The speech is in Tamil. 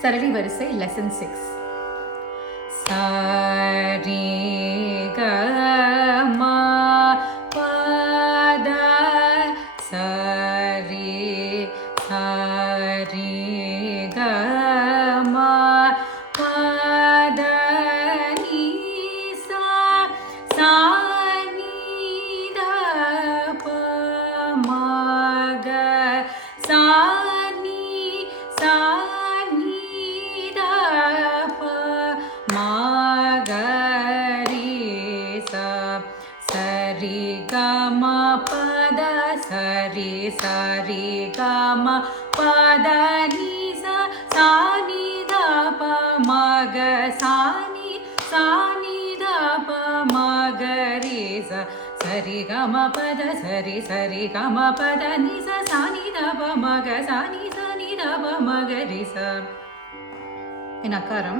சரளி வரிசை லெசன் 6. சாரி கமா பத சரி சாரி கமா பத நீசா சானி த ப மக சானி சானி த ப மகரி சா சரி கம பத சரி சரி கம பத நீசா சானி த ப மக சானி சானி த ப மகரி சா சரி கம பத சரி சரி கம பத நிசா சானி த ப மக சானி சானி த ப மகரி சா. In akaram